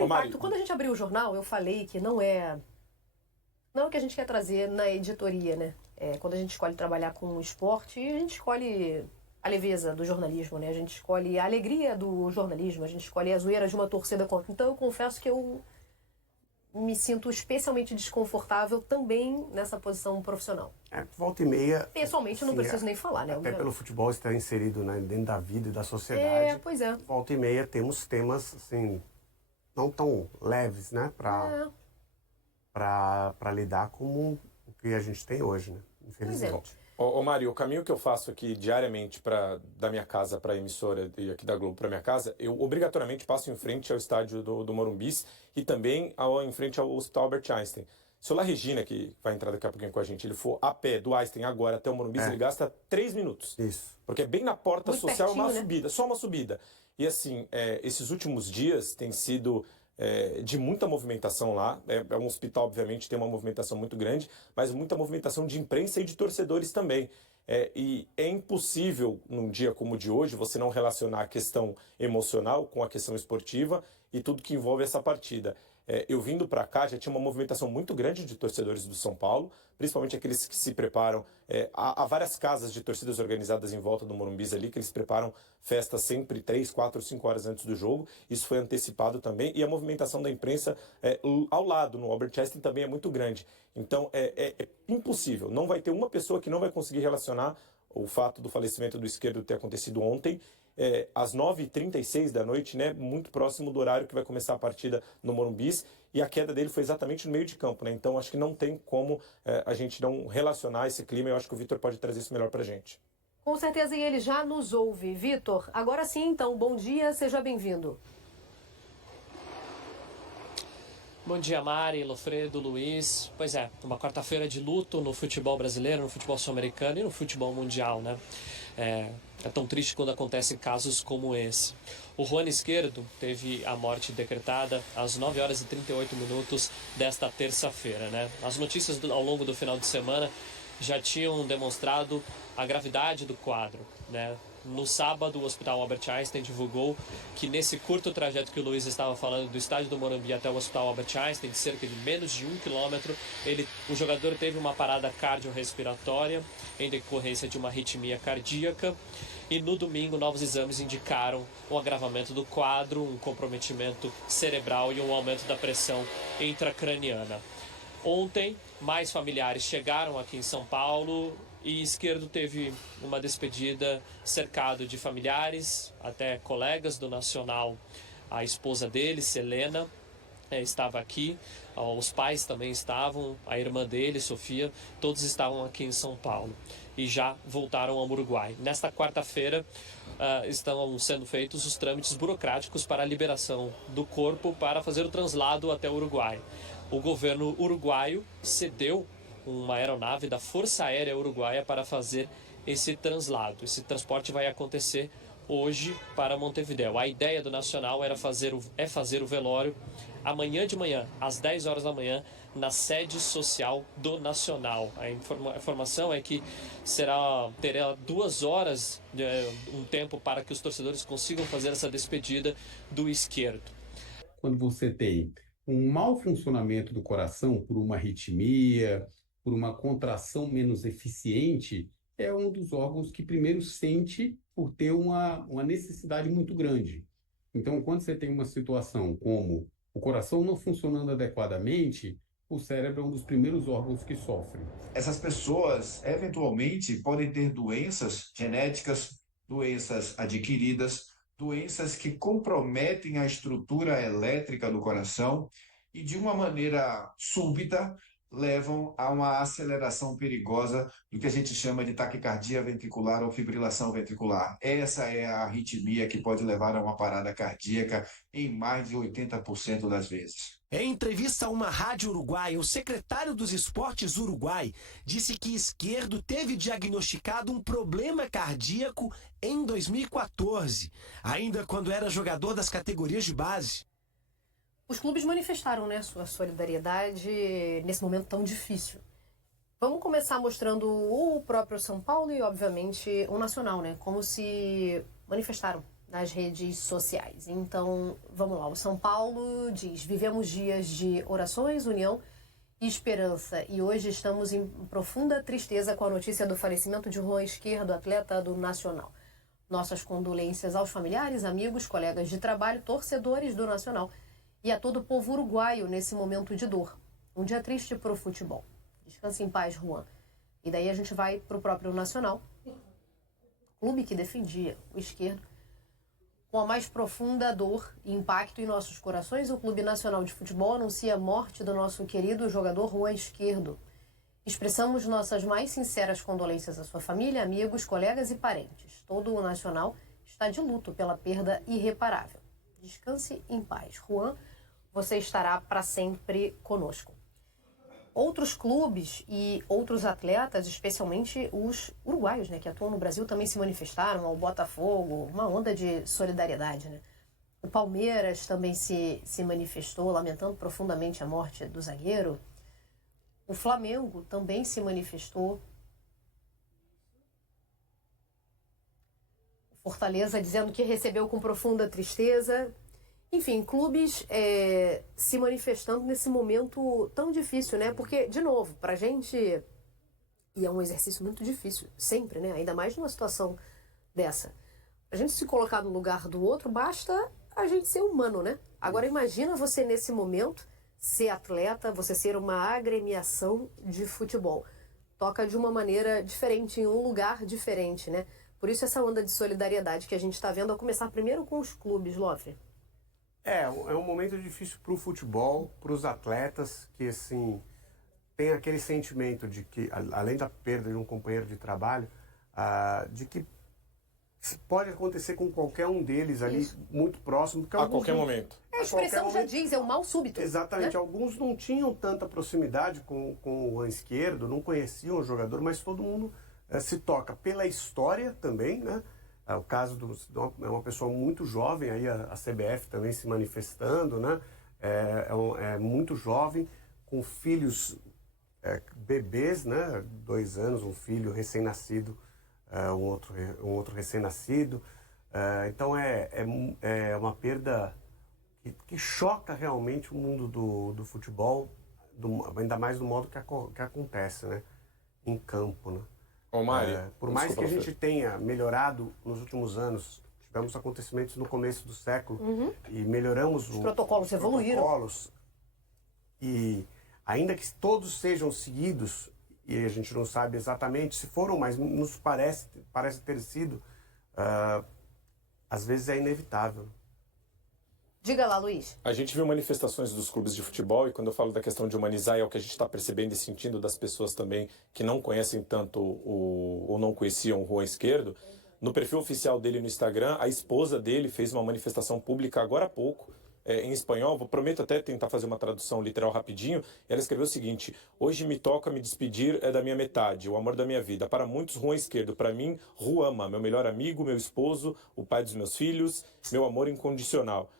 Sobre o impacto, quando a gente abriu o jornal, eu falei que não é o que a gente quer trazer na editoria, né? Quando a gente escolhe trabalhar com o esporte, a gente escolhe a leveza do jornalismo, né? A gente escolhe a alegria do jornalismo, a gente escolhe a zoeira de uma torcida contra. Então eu confesso que eu me sinto especialmente desconfortável também nessa posição profissional. Volta e meia... Pessoalmente, eu não preciso nem falar, né? Até pelo futebol estar inserido, né, dentro da vida e da sociedade. Pois é. Volta e meia temos temas, assim, não tão leves, né, para lidar com o que a gente tem hoje, né? Infelizmente. Ô Mário, o caminho que eu faço aqui diariamente da minha casa para a emissora e aqui da Globo para minha casa, eu obrigatoriamente passo em frente ao estádio do Morumbis e também em frente ao Hospital Albert Einstein. Se o La Regina, que vai entrar daqui a pouquinho com a gente, ele for a pé do Einstein agora até o Morumbis, ele gasta 3 minutos. Isso. Porque é bem na porta muito social, pertinho, uma né? subida, só uma subida. E assim, esses últimos dias tem sido... de muita movimentação lá, é um hospital, obviamente, tem uma movimentação muito grande, mas muita movimentação de imprensa e de torcedores também. E é impossível, num dia como o de hoje, você não relacionar a questão emocional com a questão esportiva e tudo que envolve essa partida. Eu vindo para cá, já tinha uma movimentação muito grande de torcedores do São Paulo, principalmente aqueles que se preparam. Há várias casas de torcidas organizadas em volta do Morumbis ali, que eles preparam festas sempre 3, 4, 5 horas antes do jogo. Isso foi antecipado também. E a movimentação da imprensa ao lado, no Albert Einstein, também é muito grande. Então, é impossível. Não vai ter uma pessoa que não vai conseguir relacionar o fato do falecimento do Izquierdo ter acontecido ontem, às 9h36 da noite, né, muito próximo do horário que vai começar a partida no Morumbis, e a queda dele foi exatamente no meio de campo, né? Então acho que não tem como a gente não relacionar esse clima. Eu acho que o Vitor pode trazer isso melhor pra gente. Com certeza, e ele já nos ouve. Vitor, agora sim, então, bom dia, seja bem-vindo. Bom dia, Mari, Lofredo, Luiz. Pois é, uma quarta-feira de luto no futebol brasileiro, no futebol sul-americano e no futebol mundial, né? É tão triste quando acontecem casos como esse. O Juan Izquierdo teve a morte decretada às 9h38 desta terça-feira, né? As notícias ao longo do final de semana já tinham demonstrado a gravidade do quadro, né? No sábado, o Hospital Albert Einstein divulgou que nesse curto trajeto que o Luiz estava falando, do estádio do Morumbi até o Hospital Albert Einstein, de cerca de menos de 1 quilômetro, o jogador teve uma parada cardiorrespiratória em decorrência de uma arritmia cardíaca. E no domingo, novos exames indicaram um agravamento do quadro, um comprometimento cerebral e um aumento da pressão intracraniana. Ontem, mais familiares chegaram aqui em São Paulo e Izquierdo teve uma despedida cercado de familiares, até colegas do Nacional. A esposa dele, Selena, estava aqui, os pais também estavam, a irmã dele, Sofia, todos estavam aqui em São Paulo e já voltaram ao Uruguai. Nesta quarta-feira estão sendo feitos os trâmites burocráticos para a liberação do corpo para fazer o translado até o Uruguai. O governo uruguaio cedeu uma aeronave da Força Aérea Uruguaia para fazer esse translado. Esse transporte vai acontecer hoje para Montevidéu. A ideia do Nacional fazer o velório amanhã de manhã, às 10 horas da manhã, na sede social do Nacional. A informação é que terá 2 horas, um tempo para que os torcedores consigam fazer essa despedida do Izquierdo. Quando você tem um mau funcionamento do coração por uma arritmia, por uma contração menos eficiente, é um dos órgãos que primeiro sente por ter uma necessidade muito grande. Então, quando você tem uma situação como o coração não funcionando adequadamente, o cérebro é um dos primeiros órgãos que sofre. Essas pessoas, eventualmente, podem ter doenças genéticas, doenças adquiridas, doenças que comprometem a estrutura elétrica do coração e, de uma maneira súbita, levam a uma aceleração perigosa do que a gente chama de taquicardia ventricular ou fibrilação ventricular. Essa é a arritmia que pode levar a uma parada cardíaca em mais de 80% das vezes. Em entrevista a uma rádio uruguaia, o secretário dos Esportes Uruguai disse que Izquierdo teve diagnosticado um problema cardíaco em 2014, ainda quando era jogador das categorias de base. Os clubes manifestaram, né, sua solidariedade nesse momento tão difícil. Vamos começar mostrando o próprio São Paulo e, obviamente, o Nacional, né? Como se manifestaram nas redes sociais. Então, vamos lá. O São Paulo diz: vivemos dias de orações, união e esperança. E hoje estamos em profunda tristeza com a notícia do falecimento de Juan Esquerdo, atleta do Nacional. Nossas condolências aos familiares, amigos, colegas de trabalho, torcedores do Nacional e a todo o povo uruguaio nesse momento de dor. Um dia triste para o futebol. Descanse em paz, Juan. E daí a gente vai para o próprio Nacional, clube que defendia o Esquerdo. Com a mais profunda dor e impacto em nossos corações, o Clube Nacional de Futebol anuncia a morte do nosso querido jogador Juan Esquerdo. Expressamos nossas mais sinceras condolências à sua família, amigos, colegas e parentes. Todo o Nacional está de luto pela perda irreparável. Descanse em paz. Juan, você estará para sempre conosco. Outros clubes e outros atletas, especialmente os uruguaios, né, que atuam no Brasil, também se manifestaram. O Botafogo, uma onda de solidariedade, né? O Palmeiras também se manifestou, lamentando profundamente a morte do zagueiro. O Flamengo também se manifestou. O Fortaleza dizendo que recebeu com profunda tristeza. Enfim, clubes se manifestando nesse momento tão difícil, né? Porque, de novo, pra gente, e é um exercício muito difícil, sempre, né? Ainda mais numa situação dessa. Pra gente se colocar no lugar do outro, basta a gente ser humano, né? Agora, imagina você, nesse momento, ser atleta, você ser uma agremiação de futebol. Toca de uma maneira diferente, em um lugar diferente, né? Por isso essa onda de solidariedade que a gente está vendo, a começar primeiro com os clubes, Lofre. É um momento difícil para o futebol, para os atletas, que assim, tem aquele sentimento de que, além da perda de um companheiro de trabalho, de que pode acontecer com qualquer um deles ali, isso, muito próximo. A qualquer momento. A expressão já diz, é um mal súbito. Exatamente. Né? Alguns não tinham tanta proximidade com o Juan Esquerdo, não conheciam o jogador, mas todo mundo se toca pela história também, né? O caso é uma pessoa muito jovem, aí a CBF também se manifestando, né? É muito jovem, com filhos bebês, né? 2 anos, um filho recém-nascido, um outro recém-nascido. Então é uma perda que choca realmente o mundo do futebol, ainda mais do modo que acontece, né? Em campo, né? Ô, Mari, por mais que a gente tenha melhorado nos últimos anos, tivemos acontecimentos no começo do século e melhoramos os protocolos evoluíram. E ainda que todos sejam seguidos, e a gente não sabe exatamente se foram, mas nos parece ter sido, às vezes é inevitável. Diga lá, Luiz. A gente viu manifestações dos clubes de futebol, e quando eu falo da questão de humanizar, é o que a gente está percebendo e sentindo das pessoas também que não conhecem tanto ou não conheciam o Juan Esquerdo. No perfil oficial dele no Instagram, a esposa dele fez uma manifestação pública agora há pouco, em espanhol. Prometo até tentar fazer uma tradução literal rapidinho. Ela escreveu o seguinte: hoje me toca me despedir da minha metade, o amor da minha vida. Para muitos, Juan Esquerdo. Para mim, Juama, meu melhor amigo, meu esposo, o pai dos meus filhos, meu amor incondicional.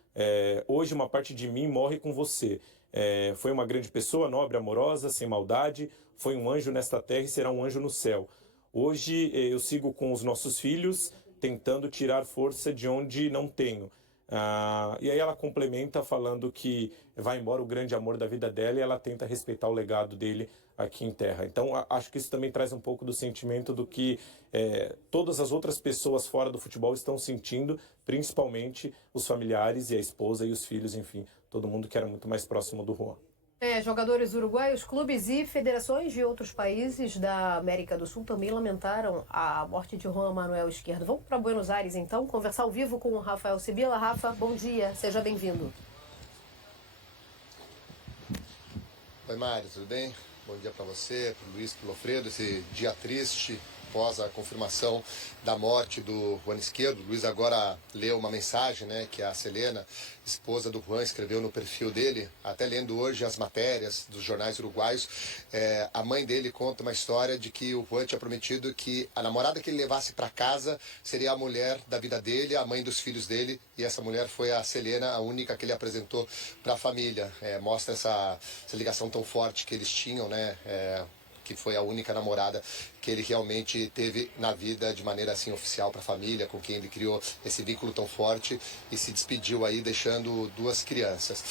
Hoje uma parte de mim morre com você. Foi uma grande pessoa, nobre, amorosa, sem maldade. Foi um anjo nesta terra e será um anjo no céu. Hoje eu sigo com os nossos filhos, tentando tirar força de onde não tenho. E aí ela complementa falando que vai embora o grande amor da vida dela e ela tenta respeitar o legado dele aqui em terra. Então acho que isso também traz um pouco do sentimento do que todas as outras pessoas fora do futebol estão sentindo, principalmente os familiares e a esposa e os filhos, enfim, todo mundo que era muito mais próximo do Juan. Jogadores uruguaios, clubes e federações de outros países da América do Sul também lamentaram a morte de Juan Manuel Esquerdo. Vamos para Buenos Aires, então, conversar ao vivo com o Rafael Sibila. Rafa, bom dia, seja bem-vindo. Oi, Mari, tudo bem? Bom dia para você, para o Luiz, para o Lofredo, esse dia triste após a confirmação da morte do Juan Esquerdo. O Luiz agora leu uma mensagem, né, que a Selena, esposa do Juan, escreveu no perfil dele, até lendo hoje as matérias dos jornais uruguaios. A mãe dele conta uma história de que o Juan tinha prometido que a namorada que ele levasse para casa seria a mulher da vida dele, a mãe dos filhos dele, e essa mulher foi a Selena, a única que ele apresentou para a família. Mostra essa ligação tão forte que eles tinham, né, que foi a única namorada que ele realmente teve na vida de maneira assim oficial para a família, com quem ele criou esse vínculo tão forte e se despediu aí deixando 2 crianças.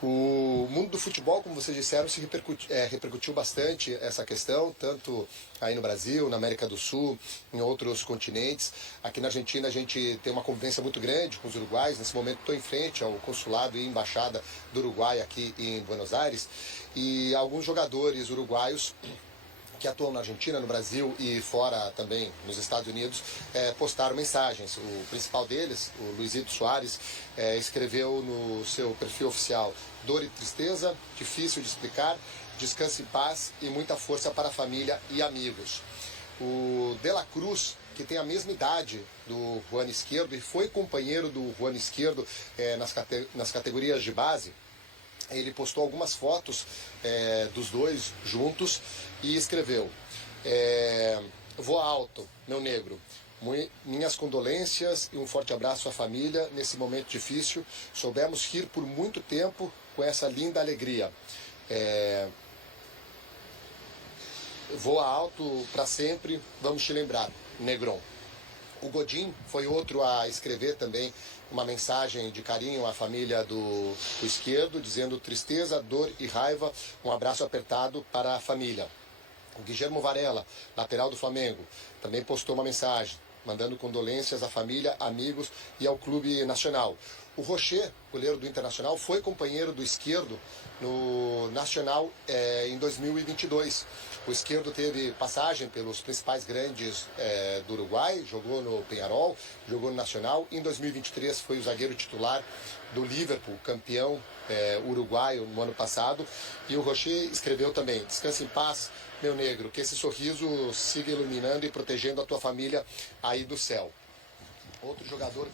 O mundo do futebol, como vocês disseram, se repercutiu bastante essa questão, tanto aí no Brasil, na América do Sul, em outros continentes. Aqui na Argentina a gente tem uma convivência muito grande com os uruguaios. Nesse momento estou em frente ao consulado e embaixada do Uruguai aqui em Buenos Aires. E alguns jogadores uruguaios que atuam na Argentina, no Brasil e fora também nos Estados Unidos, postaram mensagens. O principal deles, o Luizito Soares, escreveu no seu perfil oficial: dor e tristeza, difícil de explicar, descanse em paz e muita força para a família e amigos. O De La Cruz, que tem a mesma idade do Juan Izquierdo e foi companheiro do Juan Izquierdo nas categorias de base, ele postou algumas fotos dos dois juntos e escreveu: voa alto, meu negro. Minhas condolências e um forte abraço à família nesse momento difícil. Soubemos rir por muito tempo com essa linda alegria. Voa alto para sempre, vamos te lembrar, Negrão. O Godin foi outro a escrever também uma mensagem de carinho à família do Izquierdo, dizendo tristeza, dor e raiva, um abraço apertado para a família. O Guillermo Varela, lateral do Flamengo, também postou uma mensagem, mandando condolências à família, amigos e ao clube nacional. O Rocher, goleiro do Internacional, foi companheiro do Izquierdo no Nacional em 2022. O Izquierdo teve passagem pelos principais grandes do Uruguai, jogou no Peñarol, jogou no Nacional. Em 2023 foi o zagueiro titular do Liverpool, campeão uruguaio no ano passado. E o Rocher escreveu também: descanse em paz, meu negro, que esse sorriso siga iluminando e protegendo a tua família aí do céu. Outros jogadores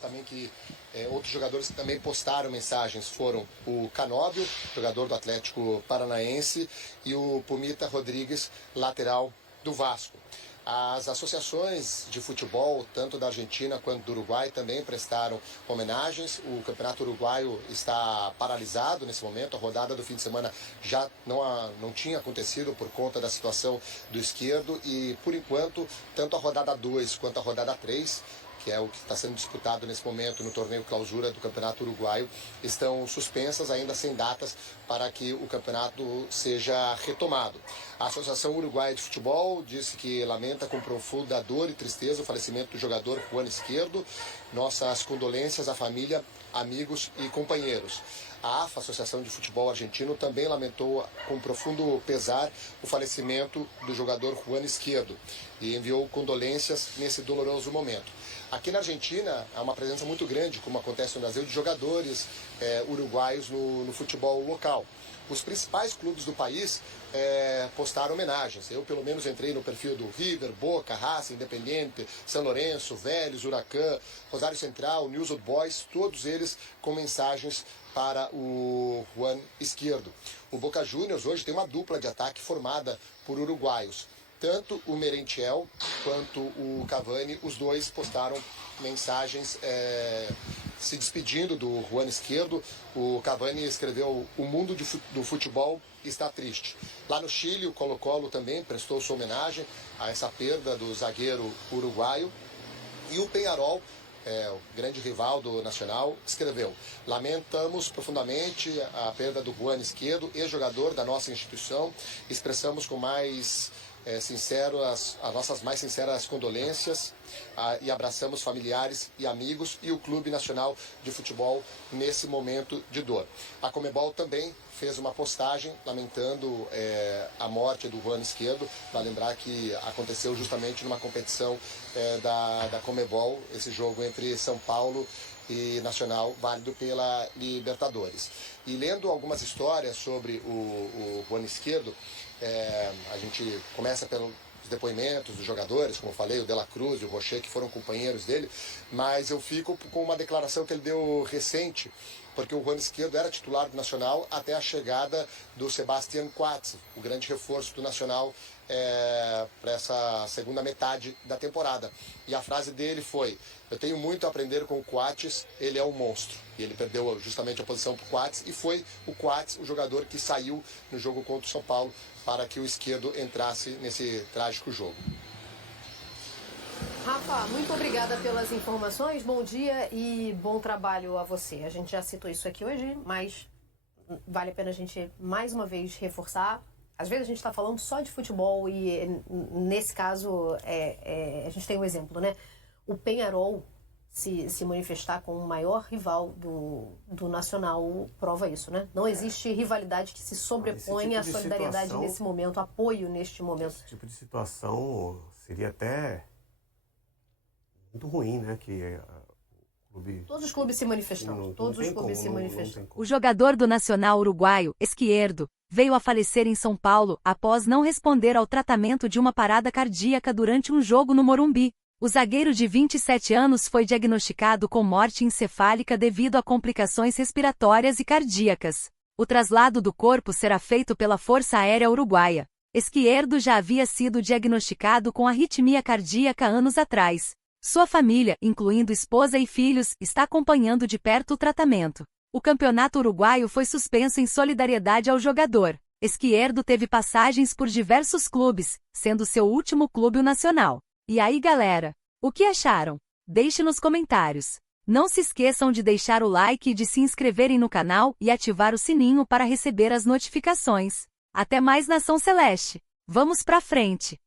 que também postaram mensagens foram o Canóbio, jogador do Atlético Paranaense, e o Pumita Rodrigues, lateral do Vasco. As associações de futebol, tanto da Argentina quanto do Uruguai, também prestaram homenagens. O Campeonato Uruguaio está paralisado nesse momento. A rodada do fim de semana já não tinha acontecido por conta da situação do Izquierdo. E, por enquanto, tanto a rodada 2 quanto a rodada 3, que é o que está sendo disputado nesse momento no torneio clausura do Campeonato Uruguaio, estão suspensas, ainda sem datas, para que o campeonato seja retomado. A Associação Uruguaia de Futebol disse que lamenta com profunda dor e tristeza o falecimento do jogador Juan Izquierdo. Nossas condolências à família, amigos e companheiros. A AFA, Associação de Futebol Argentino, também lamentou com profundo pesar o falecimento do jogador Juan Izquierdo e enviou condolências nesse doloroso momento. Aqui na Argentina há uma presença muito grande, como acontece no Brasil, de jogadores uruguaios no futebol local. Os principais clubes do país postaram homenagens. Eu, pelo menos, entrei no perfil do River, Boca, Racing, Independiente, São Lourenço, Vélez, Huracán, Rosário Central, News Old Boys, todos eles com mensagens para o Juan Izquierdo. O Boca Juniors hoje tem uma dupla de ataque formada por uruguaios. Tanto o Merentiel quanto o Cavani, os dois postaram mensagens se despedindo do Juan Izquierdo. O Cavani escreveu: o mundo do futebol está triste. Lá no Chile, o Colo-Colo também prestou sua homenagem a essa perda do zagueiro uruguaio. E o Peñarol, o grande rival do Nacional, escreveu: lamentamos profundamente a perda do Juan Izquierdo, ex-jogador da nossa instituição. Expressamos com mais as nossas mais sinceras condolências e abraçamos familiares e amigos e o Clube Nacional de Futebol nesse momento de dor. A Conmebol também fez uma postagem lamentando a morte do Juan Izquierdo, para lembrar que aconteceu justamente numa competição da Conmebol, esse jogo entre São Paulo e Nacional, válido pela Libertadores. E lendo algumas histórias sobre o Juan Izquierdo, a gente começa pelos depoimentos dos jogadores, como eu falei, o De La Cruz e o Rocher, que foram companheiros dele, mas eu fico com uma declaração que ele deu recente porque o Juan Esquerdo era titular do Nacional até a chegada do Sebastián Coates, o grande reforço do Nacional para essa segunda metade da temporada. E a frase dele foi: eu tenho muito a aprender com o Coates, ele é um monstro. E ele perdeu justamente a posição para o Coates, e foi o Coates o jogador que saiu no jogo contra o São Paulo para que o Esquerdo entrasse nesse trágico jogo. Rafa, muito obrigada pelas informações, bom dia e bom trabalho a você. A gente já citou isso aqui hoje, mas vale a pena a gente mais uma vez reforçar. Às vezes a gente está falando só de futebol e nesse caso a gente tem um exemplo, né? O Peñarol se manifestar como o maior rival do Nacional prova isso, né? Não existe rivalidade que se sobreponha à solidariedade nesse momento, apoio neste momento. Esse tipo de situação seria até muito ruim, né? Que todos os clubes se manifestando. Todos os clubes se manifestando. O jogador do Nacional uruguaio, Esquerdo, veio a falecer em São Paulo após não responder ao tratamento de uma parada cardíaca durante um jogo no Morumbi. O zagueiro de 27 anos foi diagnosticado com morte encefálica devido a complicações respiratórias e cardíacas. O traslado do corpo será feito pela Força Aérea Uruguaia. Esquerdo já havia sido diagnosticado com arritmia cardíaca anos atrás. Sua família, incluindo esposa e filhos, está acompanhando de perto o tratamento. O campeonato uruguaio foi suspenso em solidariedade ao jogador. Esquerdo teve passagens por diversos clubes, sendo seu último clube o Nacional. E aí, galera? O que acharam? Deixe nos comentários. Não se esqueçam de deixar o like e de se inscreverem no canal e ativar o sininho para receber as notificações. Até mais, Nação Celeste! Vamos pra frente!